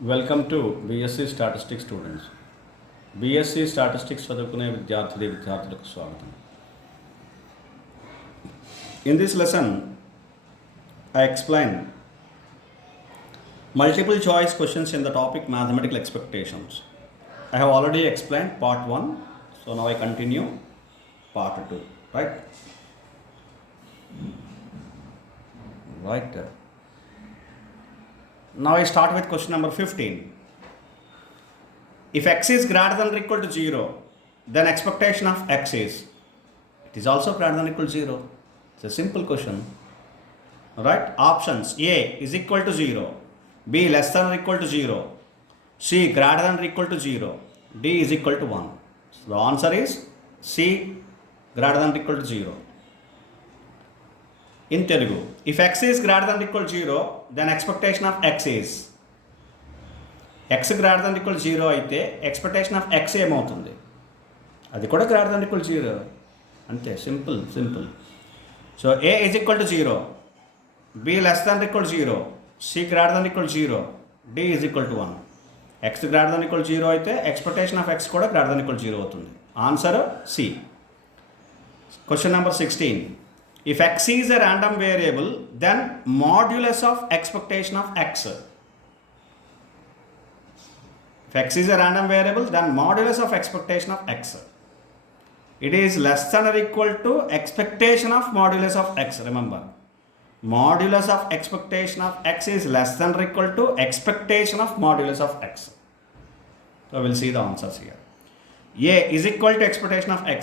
Welcome to BSc Statistics students. BSc Statistics చదువుకునే విద్యార్థులకు స్వాగతం. In this lesson, I explain multiple choice questions in the topic mathematical expectations. I have already explained part 1, so now I continue part 2, right? Right. Now I start with question number 15. If x is greater than or equal to 0, then expectation of x is, it is also greater than or equal to 0. It's a simple question. Right? Options: A is equal to 0, B less than or equal to 0, C greater than or equal to 0, D is equal to 1. So the answer is C greater than or equal to 0. In Telugu, if x is greater than or equal to 0, then expectation of x is, x greater than or equal to 0 అయితే expectation of x ఏమవుతుంది? అది కూడా greater than or equal to 0. అంతే, simple. So A is equal to 0, B less than or equal to 0, C greater than or equal to 0, D is equal to 1. x greater than or equal to 0 అయితే expectation of x కూడా greater than or equal to 0 అవుతుంది. Answer C. Question number 16. If x is a random variable, then modulus of expectation of x. If x is a random variable, then modulus of expectation of x. It is less than or equal to expectation of modulus of x. Remember, modulus of expectation of x is less than or equal to expectation of modulus of x. So we'll see the answers here. A is equal to expectation of x.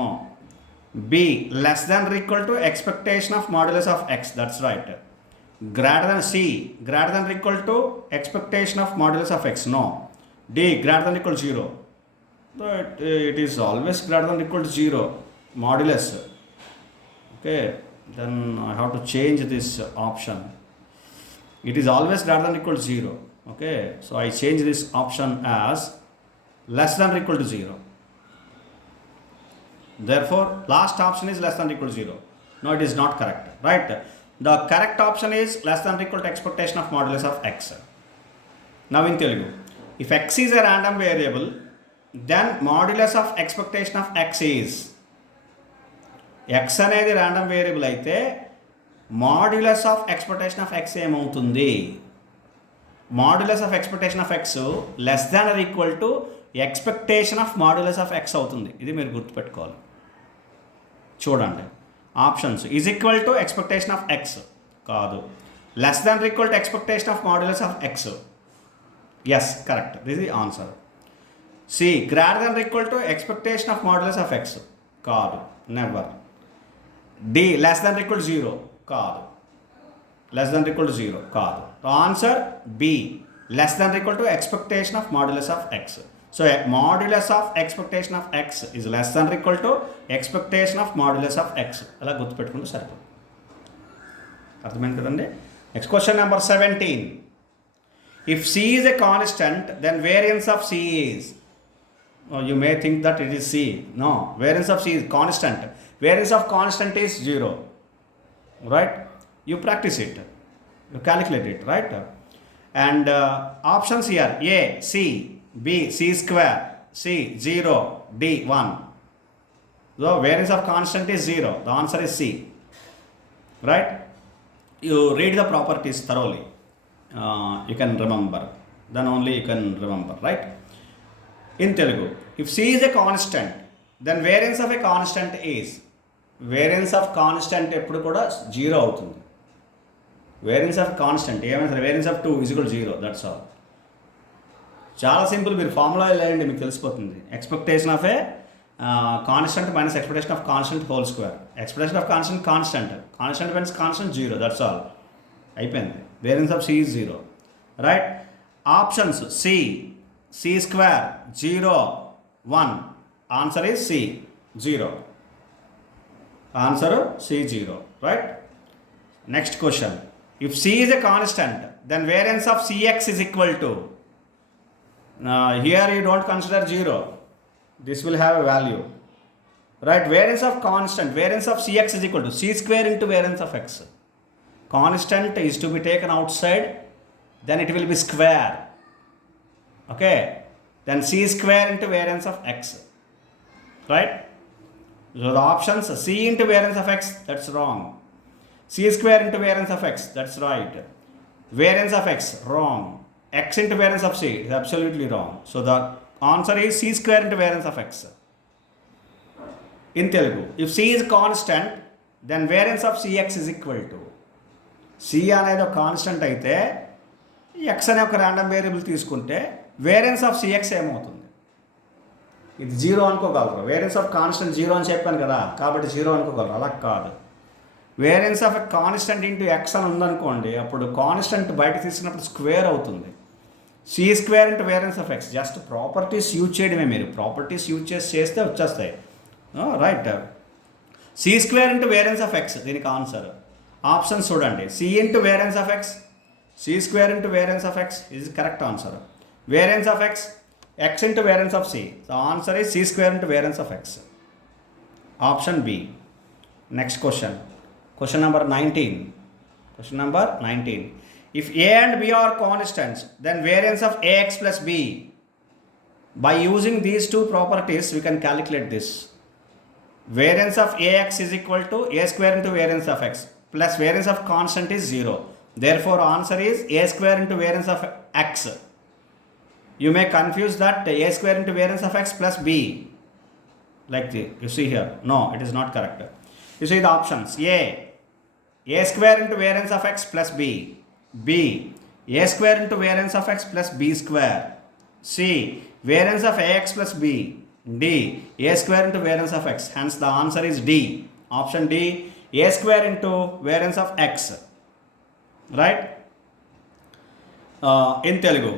No. B less than or equal to expectation of modulus of x. That's right. Greater than C greater than or equal to expectation of modulus of x. No. D greater than or equal to 0. But it is always greater than or equal to 0 modulus. Okay, then I have to change this option. It is always greater than or equal to 0. Okay, so I change this option as less than or equal to 0. Therefore, last option is less than or equal to 0. No, it is not correct. Right? The correct option is less than or equal to expectation of modulus of x. Now in Telugu, if x is a random variable, then modulus of expectation of x is, x అనేది random variable అయితే modulus of expectation of x ఏమవుతుంది? Modulus of expectation of x less than or equal to expectation of modulus of x అవుతుంది. ఇది మీరు గుర్తుపెట్టుకోవాలి. చూడండి, options: is equal to expectation of X కాదు, less than equal to expectation of modulus of X. Yes, correct, this the answer. C greater than equal to expectation of modulus of X కాదు, never. D less than equal to 0 కాదు, less than equal to 0 కాదు. Answer B, less than equal to expectation of modulus of X. So modulus of expectation of x is less than or equal to expectation of modulus of x. అలా గుర్తుపెట్టుకుంటే సరిపోతుంది. అర్థమైంది కదండి? Next question number 17. If c is a constant, then variance of c is, you may think that it is c. No, variance of c is constant. Variance of constant is 0. Right? You practice it. You calculate it, right? And options here: A, c, B, c square, C 0, D 1. So variance of constant is 0. The answer is C. Right? You read the properties thoroughly. You can remember. Then only you can remember. Right? In Telugu, if C is a constant, then variance of a constant is, variance of constant ఎప్పుడు కూడా 0 అవుతుంది. Variance of constant ఏమైనా variance of 2 is equal to 0. That's all. చాలా simple, మీరు formula లేదండి, మీకు తెలిసిపోతుంది. Expectation of a constant minus expectation of constant whole square. Expectation of constant constant minus constant 0. That's all, అయిపోయింది. Variance of C is 0. Right? Options: C square 0, 1. Answer is C 0. Answer C 0. Right? Next question. If C is a constant, then variance of CX is equal to, here you don't consider 0, this will have a value, right? Variance of constant, variance of cx is equal to c square into variance of x. Constant is to be taken outside, then it will be square. Okay, then c square into variance of x, right? So the options c into variance of x, that's wrong. C square into variance of x, that's right. Variance of x, wrong. X into variance of c is absolutely wrong. So the answer is c square into variance of x. In Telugu, if c is constant, then variance of cx is equal to c అనేది ఒక కాన్స్టెంట్ అయితే x అనే ఒక random variable తీసుకుంటే variance of cx ఏమవుతుంది? ఇది zero అనుకోగలరు. Variance of constant zero అని చెప్పాను కదా, కాబట్టి జీరో అనుకోగలరు. అలా కాదు. Variance of a constant into X అని ఉందనుకోండి, అప్పుడు కాన్స్టెంట్ బయట తీసుకున్నప్పుడు స్క్వేర్ అవుతుంది. C square into variance of X. Just properties use చేయడమే, మీరు ప్రాపర్టీస్ యూజ్ చేస్తే వచ్చేస్తాయి. Right. C square into variance of X దీనికి ఆన్సర్. ఆప్షన్స్ చూడండి. C into variance of X, C square into variance of X is correct answer. Variance of X, X into variance of C. The answer is C square into variance of X. Option B. Next question. Question number 19. Question number 19. If a and b are constants, then variance of ax plus b. By using these two properties, we can calculate this. Variance of ax is equal to a square into variance of x plus variance of constant is 0. Therefore, answer is a square into variance of x. You may confuse that a square into variance of x plus b. Like this, you see here. No, it is not correct. You see the options. A square into variance of x plus b. B, a square into variance of x plus b square. C, variance of ax plus b. D, a square into variance of x. Hence the answer is D. Option D, a square into variance of x. Right? In Telugu,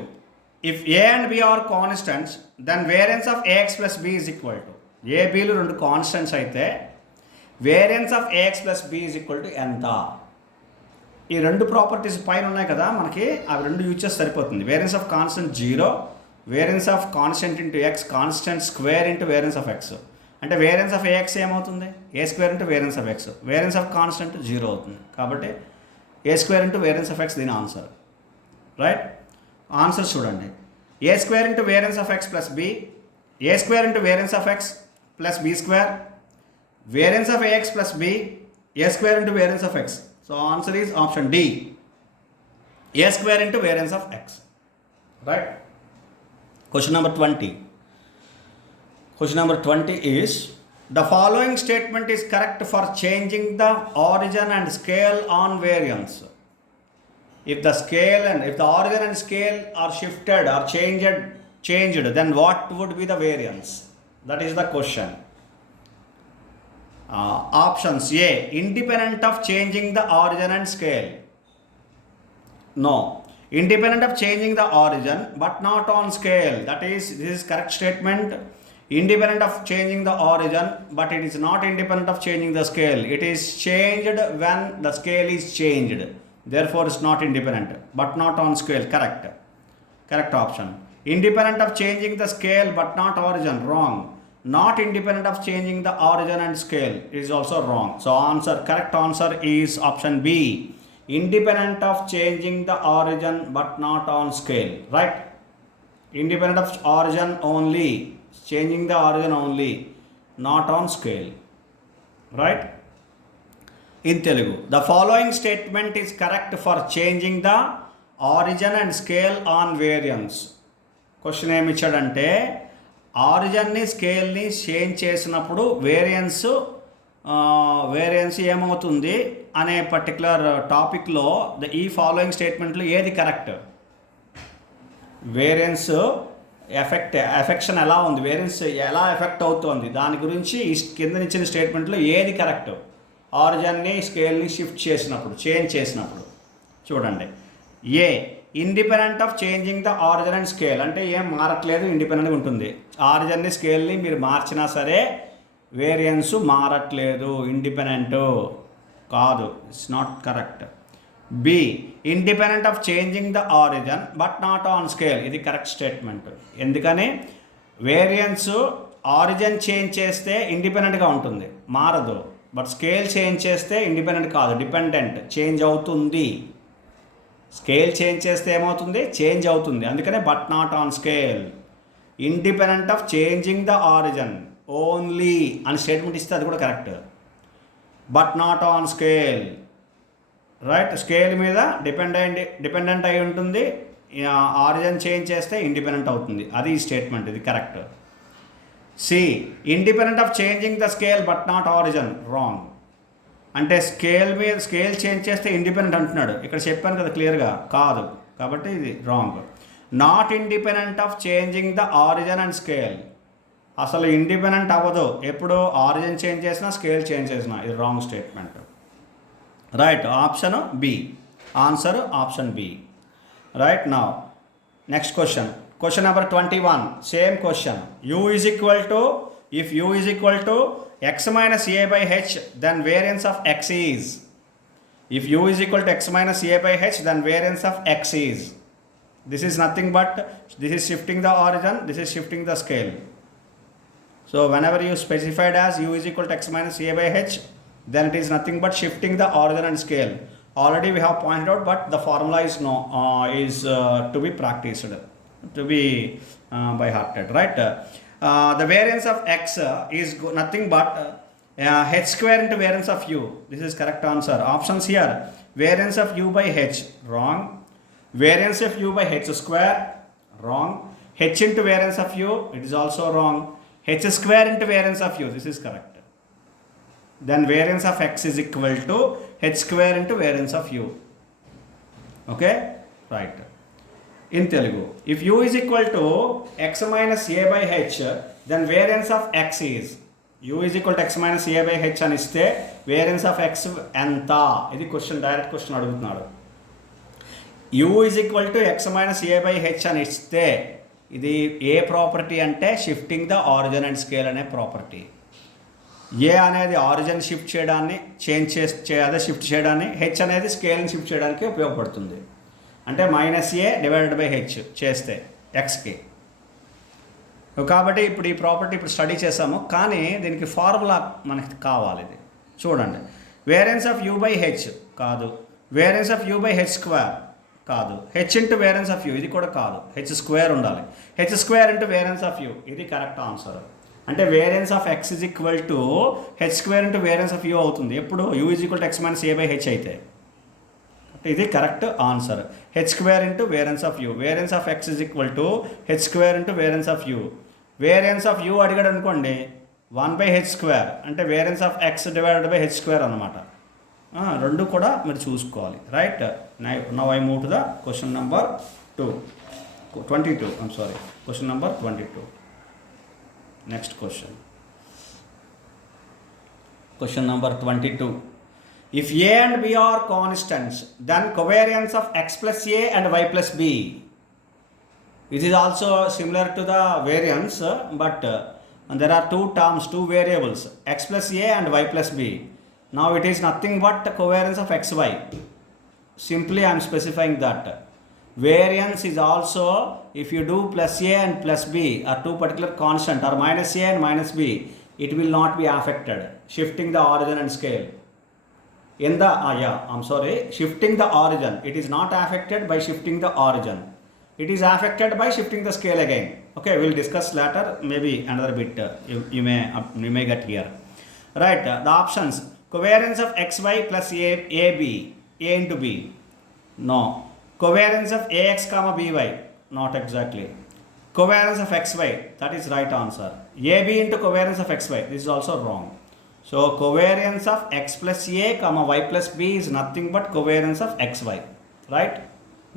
if a and b are constants, then variance of ax plus b is equal to. A, b లు రెండు constants అయితే variance of A X plus B is equal to ఎంత? ఈ రెండు ప్రాపర్టీస్ పైన ఉన్నాయి కదా మనకి, అవి రెండు యూజ్ చేస్తే సరిపోతుంది. Variance of constant 0, variance of constant into X, constant square into variance of X. అంటే వేరియన్స్ ఆఫ్ ఏఎక్స్ ఏమవుతుంది? A square into variance of X. Variance of constant 0 అవుతుంది, కాబట్టి A square into variance of X దీని answer. Right? Answer చూడండి. A square into variance of X plus B, A square into variance of X plus B square, variance of ax plus b, a square into variance of x. So answer is option D, a square into variance of x. Right? Question number 20. Question number 20 is, the following statement is correct for changing the origin and scale on variance. If the origin and scale are shifted or changed, then what would be the variance? That is the question. Options. A, independent of changing the origin and scale. No, independent of changing the origin but not on scale. That is, this is correct statement. Independent of changing the origin, but it is not independent of changing the scale. It is changed when the scale is changed. Therefore, it's not independent, but not on scale. Correct option. Independent of changing the scale but not origin. Wrong. Not independent of changing the origin and scale is also wrong. So correct answer is option B, independent of changing the origin but not on scale. Right? Independent of origin only, changing the origin only, not on scale. Right? In Telugu, the following statement is correct for changing the origin and scale on variance. Question ఏమి ఇచ్చాడంటే, ఆరిజిన్ని స్కేల్ని చేంజ్ చేసినప్పుడు వేరియన్స్ ఏమవుతుంది అనే పర్టికులర్ టాపిక్లో ఈ ఫాలోయింగ్ స్టేట్మెంట్లో ఏది కరెక్ట్? వేరియన్స్ ఎఫెక్షన్ ఎలా ఉంది, వేరియన్స్ ఎలా ఎఫెక్ట్ అవుతుంది దాని గురించి ఈ కింద ఇచ్చిన స్టేట్మెంట్లో ఏది కరెక్ట్? ఆరిజిన్ని స్కేల్ని షిఫ్ట్ చేసినప్పుడు, చేంజ్ చేసినప్పుడు. చూడండి. A, independent of changing the origin and scale, అంటే ఏం మారట్లేదు, ఇండిపెండెంట్గా ఉంటుంది. ఆరిజిన్ని స్కేల్ని మీరు మార్చినా సరే వేరియన్స్ మారట్లేదు, ఇండిపెండెంట్ కాదు, it's not correct. B, independent of changing the origin but not on scale, ఇది కరెక్ట్ స్టేట్మెంట్. ఎందుకని వేరియన్స్ ఆరిజిన్ చేంజ్ చేస్తే ఇండిపెండెంట్గా ఉంటుంది, మారదు. బట్ స్కేల్ చేంజ్ చేస్తే ఇండిపెండెంట్ కాదు, డిపెండెంట్, చేంజ్ అవుతుంది. స్కేల్ చేంజ్ చేస్తే ఏమవుతుంది, చేంజ్ అవుతుంది. అందుకనే but not on scale. Independent of changing the origin only అని స్టేట్మెంట్ ఇస్తే అది కూడా correct. But not on scale, right. Scale మీద డిపెండెంట్ అయి ఉంటుంది, ఆరిజిన్ చేంజ్ చేస్తే ఇండిపెండెంట్ అవుతుంది. అది ఈ స్టేట్మెంట్, ఇది correct. C, independent of changing the scale but not origin, wrong. అంటే స్కేల్ చేంజ్ చేస్తే ఇండిపెండెంట్ అంటున్నాడు. ఇక్కడ చెప్పాను కదా క్లియర్గా, కాదు. కాబట్టి ఇది wrong. Not independent of changing the origin and scale, అసలు ఇండిపెండెంట్ అవ్వదు ఎప్పుడు ఆరిజిన్ చేంజ్ చేసినా స్కేల్ చేంజ్ చేసినా. ఇది wrong statement, right. Option B, answer option B, right. Now next question number 21, same question. u is equal to, if u is equal to x minus a by h, then variance of x is. If u is equal to x minus a by h, then variance of x is. This is nothing but, this is shifting the origin, this is shifting the scale. So whenever you specified as u is equal to x minus a by h, then it is nothing but shifting the origin and scale. Already we have pointed out, but the formula is to be practiced, to be by hearted, right. The variance of x is nothing but h square into variance of u. This is correct answer. Options here, variance of u by h, wrong. Variance of u by h square, wrong. H into variance of u, it is also wrong. H square into variance of u, this is correct. Then variance of x is equal to h square into variance of u. Okay, right. In Telugu, if u is equal to x minus a by h, then variance of x is, u is equal to x minus a by h అని ఇస్తే variance of x ఎంత? ఇది question, direct question అడుగుతున్నాడు. u is equal to x minus a by h అని ఇస్తే ఇది ఏ ప్రాపర్టీ అంటే shifting the origin and scale అనే ప్రాపర్టీ. ఏ అనేది ఆరిజిన్ షిఫ్ట్ చేయడాన్ని, షిఫ్ట్ చేయడాన్ని, హెచ్ అనేది స్కేల్ని షిఫ్ట్ చేయడానికి ఉపయోగపడుతుంది. అంటే మైనస్ ఏ డివైడెడ్ బై హెచ్ చేస్తే ఎక్స్కి. కాబట్టి ఇప్పుడు ఈ ప్రాపర్టీ ఇప్పుడు స్టడీ చేసాము, కానీ దీనికి ఫార్ములా మనకి కావాలి. ఇది చూడండి, variance of U by H కాదు, variance of U by H square కాదు, H into variance of U ఇది కూడా కాదు, హెచ్ స్క్వేర్ ఉండాలి. H square into variance of U, ఇది కరెక్ట్ ఆన్సర్. అంటే variance of X is equal to H square into variance of U అవుతుంది. ఎప్పుడు U is equal to X minus A by H అయితే ఇది correct answer. H square into variance of you, variance of X is equal to H square into variance of you. Variance of you అడిగాడు అనుకోండి 1/h square, అంటే variance of X divided by H square అనమాట. రెండు కూడా మీరు చూసుకోవాలి, right. Now I move to the question number 22. I'm sorry, question number 22. Next question number 22. If a and b are constants, then covariance of x plus a and y plus b. It is also similar to the variance, but there are two terms, two variables, x plus a and y plus b. Now it is nothing but covariance of xy. Simply I am specifying that. Variance is also, if you do plus a and plus b are two particular constant, or minus a and minus b, it will not be affected, shifting the origin and scale. In the, shifting the origin. It is not affected by shifting the origin. It is affected by shifting the scale again. Okay, we will discuss later, maybe another bit you may get here. Right, the options, covariance of xy plus ab, a into b. No. Covariance of ax comma by, not exactly. Covariance of xy, that is right answer. ab into covariance of xy, this is also wrong. So covariance of x plus a comma y plus b is nothing but covariance of xy, right?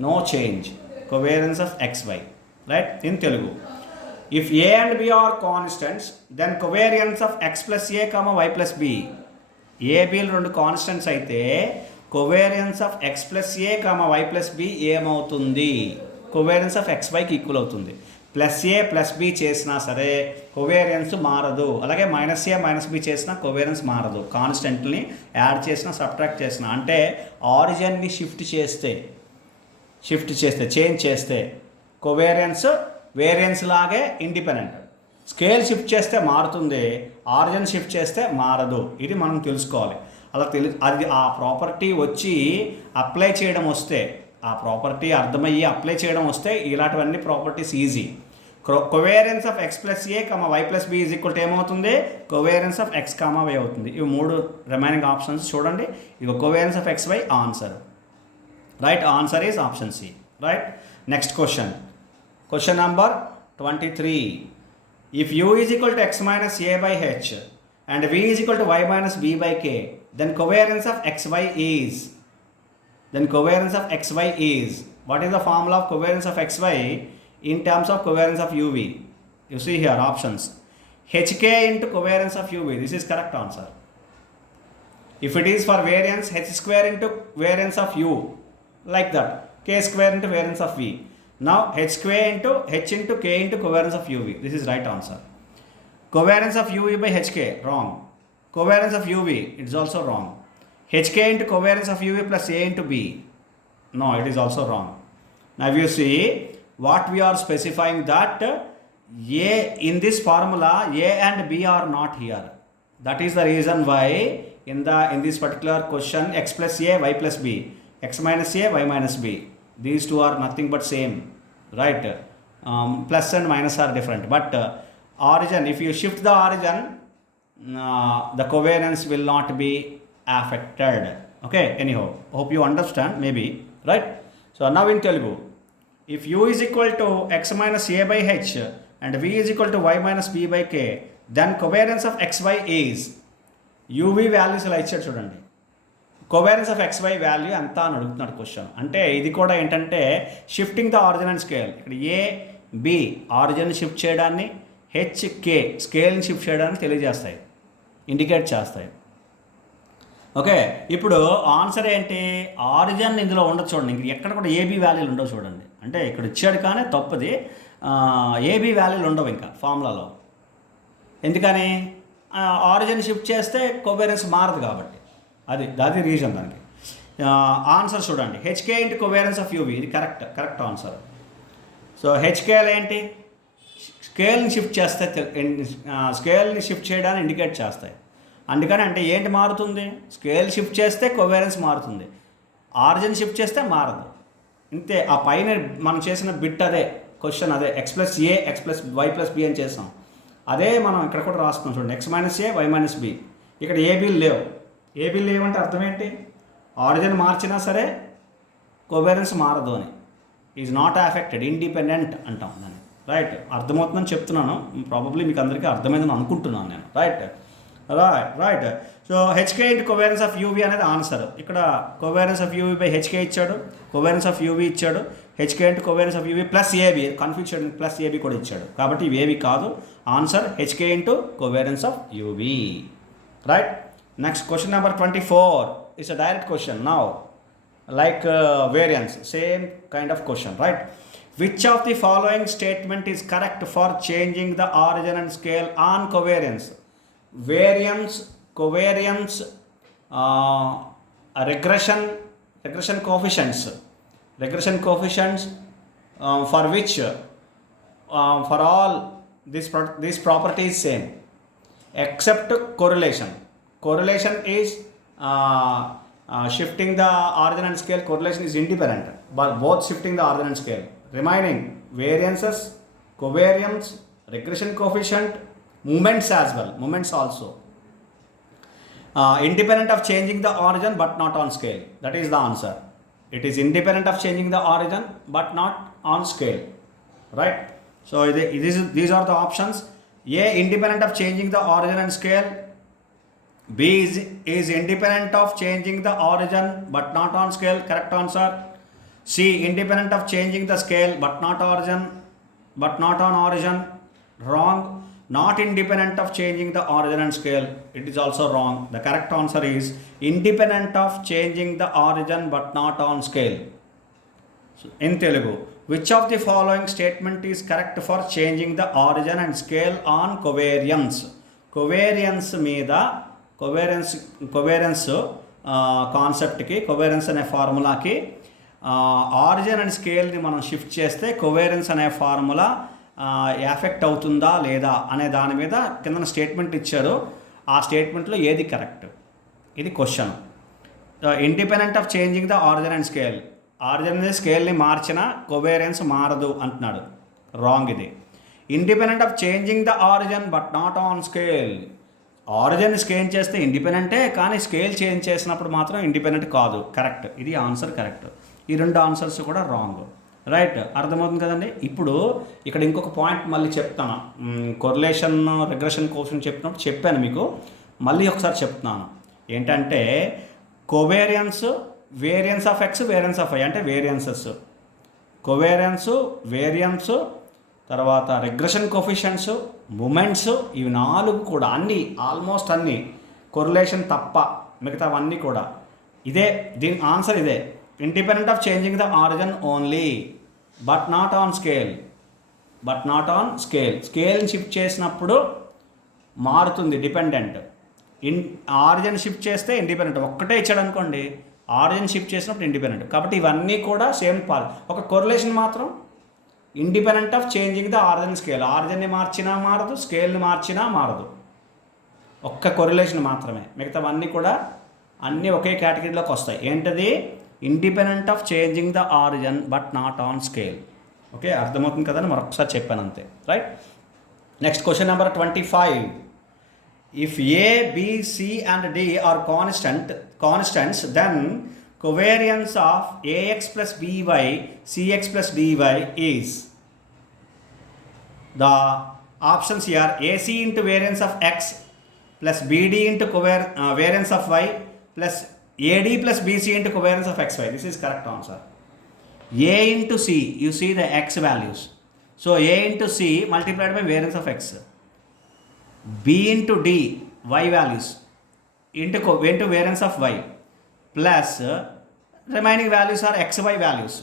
No change. Covariance of xy, right? In Telugu, if a and b are constants, then covariance of x plus a comma y plus b. A b రెండు constants అయితే covariance of x plus a comma y plus b ఏమవుతుంది? covariance of xyకి ఈక్వల్ అవుతుంది. ప్లస్ ఏ plus B చేసినా సరే కోవేరియన్స్ మారదు. అలాగే మైనస్ ఏ minus B చేసినా కోవేరియన్స్ మారదు. కాన్స్టెంట్ని యాడ్ చేసినా సబ్ట్రాక్ట్ చేసినా, అంటే ఆరిజిన్ని షిఫ్ట్ చేస్తే చేంజ్ చేస్తే కోవేరియన్స్ వేరియన్స్ లాగే ఇండిపెండెంట్. స్కేల్ షిఫ్ట్ చేస్తే మారుతుంది, ఆరిజిన్ షిఫ్ట్ చేస్తే మారదు. ఇది మనం తెలుసుకోవాలి. అలా అది ఆ ప్రాపర్టీ వచ్చి అప్లై చేయడం వస్తే, ఆ ప్రాపర్టీ అర్థమయ్యి అప్లై చేయడం వస్తే ఇలాంటివన్నీ properties easy. Covariance of X plus A comma Y plus B is equal to ఏమవుతుంది, covariance of X comma Y అవుతుంది. ఇవి 3 రిమైనింగ్ ఆప్షన్స్ చూడండి. ఇక covariance of X Y answer. Right, answer is option C. Right, next question. Question number 23. If u is equal to x minus a by h and v is equal to y minus b by k, then covariance of xy is. What is the formula of covariance of xy in terms of covariance of uv? You see here options. hk into covariance of uv. This is correct answer. If it is for variance, h square into variance of u, like that. K square into variance of v. Now h square into h into k into covariance of uv. This is right answer. Covariance of uv by hk, wrong. Covariance of uv, it is also wrong. hk into covariance of uv plus a into b. No, it is also wrong. Now you see what we are specifying, that a in this formula a and b are not here. That is the reason why in this particular question x plus a y plus b, x minus a y minus b, these two are nothing but same, right? Plus and minus are different, but origin, if you shift the origin, the covariance will not be affected. Okay, anyhow, hope you understand, maybe, right? So now in Telugu, if u is equal to x minus a by h and v is equal to y minus b by k, then covariance of xy is, uv values ఇలా ఇచ్చాడు చూడండి, covariance of X Y value ఎంత అని అడుగుతున్నాడు క్వశ్చన్. అంటే ఇది కూడా ఏంటంటే shifting the origin and scale. ఇక్కడ ఏ బి ఆరిజిన్ షిఫ్ట్ చేయడాన్ని, హెచ్ కే స్కేల్ని షిఫ్ట్ చేయడాన్ని తెలియజేస్తాయి, ఇండికేట్ చేస్తాయి. ఓకే, ఇప్పుడు ఆన్సర్ ఏంటి, ఆరిజిన్ ఇందులో ఉండదు చూడండి. ఇంక ఎక్కడ కూడా ఏబీ వాల్యూలు ఉండవు చూడండి. అంటే ఇక్కడ ఇచ్చాడు కానీ తప్పది, ఏబీ వాల్యూలు ఉండవు ఇంకా ఫార్ములాలో. ఎందుకని, ఆరిజిన్ షిఫ్ట్ చేస్తే కోవేరియన్స్ మారదు కాబట్టి. అది రీజన్ దానికి. ఆన్సర్ చూడండి, H K into covariance of U V, ఇది కరెక్ట్ ఆన్సర్. సో హెచ్కేలు ఏంటి, స్కేల్ని షిఫ్ట్ చేస్తే, స్కేల్ని షిఫ్ట్ చేయడాన్ని ఇండికేట్ చేస్తాయి. అందుకని అంటే ఏంటి మారుతుంది, స్కేల్ షిఫ్ట్ చేస్తే కోవేరియన్స్ మారుతుంది, ఆరిజిన్ షిఫ్ట్ చేస్తే మారదు. ఇంతే, ఆ పైన మనం చేసిన బిట్ అదే, క్వశ్చన్ అదే, X plus A X plus Y plus B అని చేస్తాం. అదే మనం ఇక్కడ కూడా రాస్తున్నాం చూడండి, X minus A Y minus B. ఇక్కడ ఏబీలు లేవు. ఏబీలు లేవంటే అర్థం ఏంటి, ఆరిజిన్ మార్చినా సరే కోవేరియన్స్ మారదు అని. ఈజ్ నాట్ అఫెక్టెడ్, ఇండిపెండెంట్ అంటాం దాన్ని. రైట్, అర్థమవుతుందని చెప్తున్నాను, ప్రాబబ్లీ మీకు అందరికీ అర్థమైందని అనుకుంటున్నాను నేను. Right. So HK into covariance of UV అనేది ఆన్సర్. ఇక్కడ covariance of UV by HK ఇచ్చాడు, కోవేరియన్స్ ఆఫ్ యూవీ ఇచ్చాడు, HK into covariance of UV plus AB, confusion plus AB కూడా ఇచ్చాడు. కాబట్టి ఇవి ఏవి కాదు, answer HK into covariance of UV. Right, next question number 24 is a direct question now, like variance, same kind of question, right? Which of the following statement is correct for changing the origin and scale on covariance? Variance, covariance, regression coefficients, for which for all these properties same, except correlation. Correlation is shifting the origin and scale. Correlation is independent, but both shifting the origin and scale. Remaining variances, covariance, regression coefficient, moments as well, moments also. Independent of changing the origin but not on scale. That is the answer. It is independent of changing the origin but not on scale. Right? So these are the options. A, independent of changing the origin and scale. B is independent of changing the origin but not on scale. Correct answer. C, independent of changing the scale but not on origin. Wrong. Not independent of changing the origin and scale. It is also wrong. The correct answer is independent of changing the origin but not on scale. So, in Telugu, which of the following statement is correct for changing the origin and scale on covariance? Covariance మీద కోవేరియన్స్ కాన్సెప్ట్కి, కోవేరియన్స్ అనే ఫార్ములాకి origin and స్కేల్ని మనం షిఫ్ట్ చేస్తే కోవేరియన్స్ అనే formula effect అవుతుందా లేదా అనే దాని మీద కింద స్టేట్మెంట్ ఇచ్చారు. ఆ స్టేట్మెంట్లో ఏది కరెక్ట్, ఇది question. Independent of changing the origin and scale, origin అనేది స్కేల్ని మార్చినా కోవేరియన్స్ మారదు అంటున్నాడు. రాంగ్ ఇది. Independent of changing the origin but not on scale. Origin scale చేస్తే ఇండిపెండెంటే, కానీ స్కేల్ చేంజ్ చేసినప్పుడు మాత్రం ఇండిపెండెంట్ కాదు. కరెక్ట్, ఇది ఆన్సర్ కరెక్ట్. ఈ రెండు ఆన్సర్స్ కూడా రాంగ్. రైట్, అర్థమవుతుంది కదండి. ఇప్పుడు ఇక్కడ ఇంకొక పాయింట్ మళ్ళీ చెప్తాను. కొరిలేషన్ రిగ్రెషన్ కోసం చెప్పినప్పుడు చెప్పాను మీకు, మళ్ళీ ఒకసారి చెప్తున్నాను. ఏంటంటే covariance, variance of X, variance of Y అంటే వేరియన్సెస్, కోవేరియన్స్, వేరియన్స్, తర్వాత రిగ్రెషన్ కోఫిషియన్స్, మూమెంట్స్, ఇవి 4 కూడా అన్నీ, ఆల్మోస్ట్ అన్నీ కొరిలేషన్ తప్ప మిగతావన్నీ కూడా ఇదే. దీని ఆన్సర్ ఇదే. Independent of changing the origin only but not on scale. But not on scale. స్కేల్ని షిఫ్ట్ చేసినప్పుడు మారుతుంది డిపెండెంట్. ఆరిజిన్ షిఫ్ట్ చేస్తే ఇండిపెండెంట్. ఒక్కటే ఇచ్చాడు అనుకోండి, ఆరిజిన్ షిఫ్ట్ చేసినప్పుడు ఇండిపెండెంట్. కాబట్టి ఇవన్నీ కూడా సేమ్ పార్ట్. ఒక కొరిలేషన్ మాత్రం independent of changing the origin scale. ఆరిజిన్ని మార్చినా మారదు, స్కేల్ని మార్చినా మారదు. ఒక్క కొరిలేషన్ మాత్రమే. మిగతావన్నీ కూడా అన్నీ ఒకే కేటగిరీలోకి వస్తాయి. ఏంటది? Independent of changing the origin but not on scale. Okay, అర్థమవుతుంది కదని మరొకసారి చెప్పాను అంతే. Right, next question number 25. If A, B, C and D are constants then covariance of ax plus by cx plus dy is. The options here: ac into variance of x plus bd into variance of y plus ad plus bc into covariance of xy. This is correct answer. A into c, you see the x values. So a into c multiplied by variance of x. B into d, y values into variance of y plus remaining values are xy values.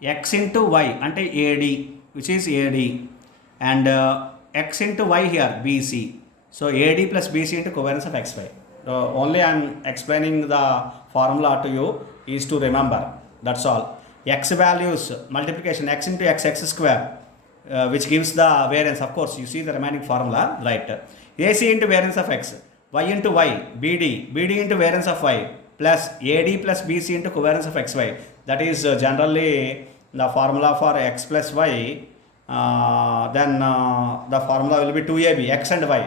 X into y ante AD, which is AD, and x into y here BC. So AD plus BC into covariance of xy. Only I am explaining the formula to you is to remember. That's all. X values multiplication x into x square, which gives the variance. Of course, you see the remaining formula, right? AC into variance of x, y into y, BD into variance of y, plus AD plus BC into covariance of xy. That is generally the formula for x plus y. Then the formula will be 2AB, x and y.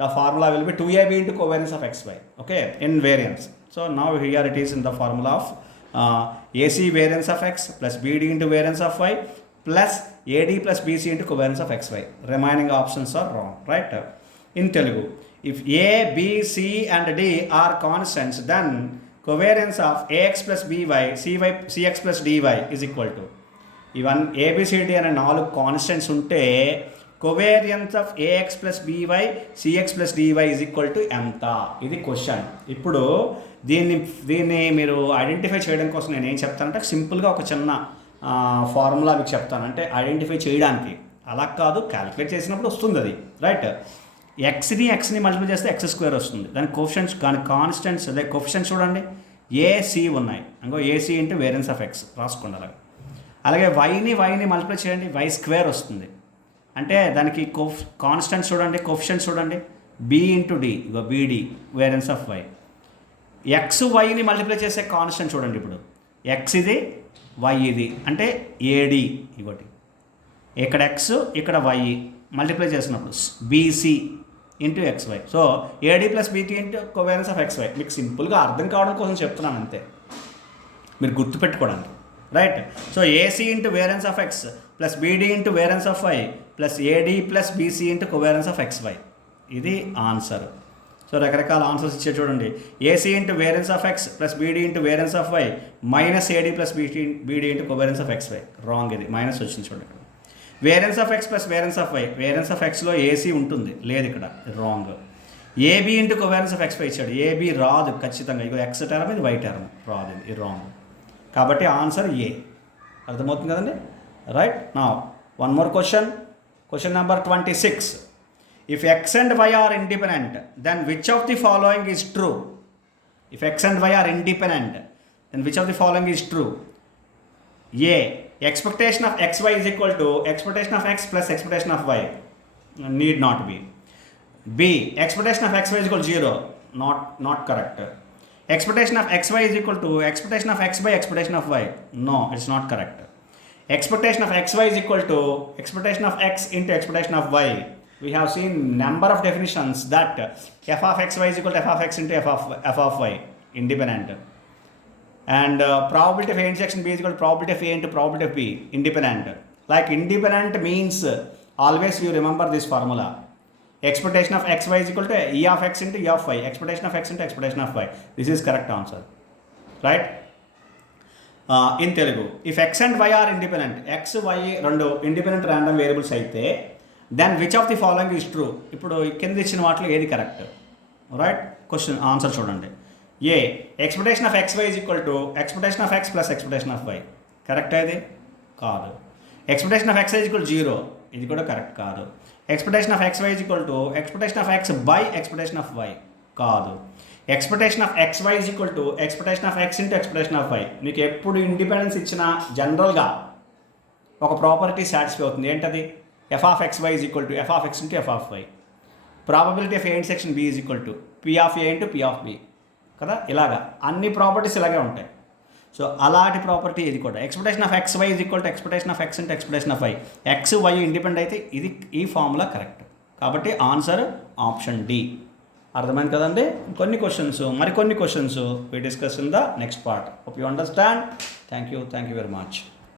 The formula will be 2AB into covariance of xy. Okay, in variance. So now here it is in the formula of AC variance of x plus BD into variance of y plus AD plus BC into covariance of xy. Remaining options are wrong, right? In Telugu, if A, B, C and D are constants, then covariance of ax plus by cx plus dy is equal to. Even ABCD అనే 4 కాన్స్టెంట్స్ ఉంటే covariance of ax plus by cx plus dy is equal to ఎంత? ఇది క్వశ్చన్. ఇప్పుడు దీన్ని మీరు ఐడెంటిఫై చేయడం కోసం నేను ఏం చెప్తానంటే సింపుల్గా ఒక చిన్న ఫార్ములా మీకు చెప్తాను. అంటే ఐడెంటిఫై చేయడానికి, అలా కాదు, క్యాలిక్యులేట్ చేసినప్పుడు వస్తుంది అది. రైట్, ఎక్స్ని మల్టిప్లై చేస్తే ఎక్స్ స్క్వేర్ వస్తుంది. దాని కోఫిషియెంట్స్ కానీ కాన్స్టెంట్స్ అదే కోఫిషియెంట్స్ చూడండి, ఏసీ ఉన్నాయి. ఇంకో AC into variance of X రాసుకోండి. అలాగే వైని మల్టిప్లై చేయండి, వై స్క్వేర్ వస్తుంది. అంటే దానికి కాన్స్టెంట్స్ చూడండి, కోఫిషియెంట్స్ చూడండి, బి ఇంటూ డి, ఇగో BD variance of Y. X వైని మల్టిప్లై చేసే కాన్స్టెంట్ చూడండి. ఇప్పుడు ఎక్స్ ఇది, వై ఇది, అంటే ఏడి, ఇగోటి ఇక్కడ ఎక్స్ ఇక్కడ వై మల్టిప్లై చేసినప్పుడు BC into XY. So AD plus BT into covariance of XY. మీకు సింపుల్గా అర్థం కావడం కోసం చెప్తున్నాను అంతే, మీరు గుర్తుపెట్టుకోవడానికి. Right, so AC into variance of X plus BD into variance of Y plus AD plus BC into covariance of XY. ఇది ఆన్సర్. సో రకరకాల ఆన్సర్స్ ఇచ్చే చూడండి. AC into variance of X plus BD into variance of Y minus AD plus BD into covariance of XY. Wrong, ఇది minus వచ్చింది చూడండి. Variance of X plus variance of Y, variance of ఎక్స్లో AC ఉంటుంది, లేదు ఇక్కడ, wrong. AB into covariance of XY ఇచ్చాడు, AB రాదు ఖచ్చితంగా. ఇగో ఎక్స్ టర్మ్, ఇది వై టర్మ్, రాదు, ఇది రాంగ్. కాబట్టి ఆన్సర్ ఏ. అర్థమవుతుంది కదండి. రైట్, నా one more question number 26. If x and y are independent, then which of the following is true? If x and y are independent, then which of the following is true? A, expectation of xy is equal to expectation of x plus expectation of y. Need not be. B, expectation of xy is equal to 0. Not correct. expectation of xy is equal to expectation of x by expectation of y. No, it's not correct. Expectation of xy is equal to expectation of x into expectation of y. We have seen number of definitions that f of xy is equal to f of x into f of y, independent. And probability of A intersection B is equal to probability of A into probability of B, independent. Like independent means always you remember this formula. Expectation of xy is equal to E of x into E of y. Expectation of x into expectation of y. This is correct answer. Right? In Telugu, if x and y are independent, x, y రెండు independent random variables అయితే then which of the following is true? ఇప్పుడు కింద ఇచ్చిన వాటిలో ఏది correct? Right, question answer చూడండి. A expectation of X Y is equal to expectation of X plus expectation of Y. Correct ఇది? కాదు. Expectation of X is equal 0, ఇది కూడా కరెక్ట్ కాదు. Expectation of X Y is equal to expectation of X by expectation of Y. కాదు. Expectation of X Y is equal to expectation of X into expectation of Y. మీకు ఎప్పుడు ఇండిపెండెన్స్ ఇచ్చిన జనరల్గా ఒక property satisfy అవుతుంది. ఏంటది? F of X Y is equal to F of X into F of Y. Probability of A intersection B is equal to P of A into P of B. కదా, ఇలాగా అన్ని ప్రాపర్టీస్ ఇలాగే ఉంటాయి. సో అలాంటి property ఇది కూడా. Expectation of X Y is equal to expectation of X into expectation of Y. X Y independent అయితే ఇది ఈ ఫార్ములా కరెక్ట్. కాబట్టి ఆన్సర్ ఆప్షన్ డి. అర్థమైంది కదండి? కొన్ని క్వశ్చన్స్, మరికొన్ని questions we discuss in the next part. Hope you understand. Thank you very much.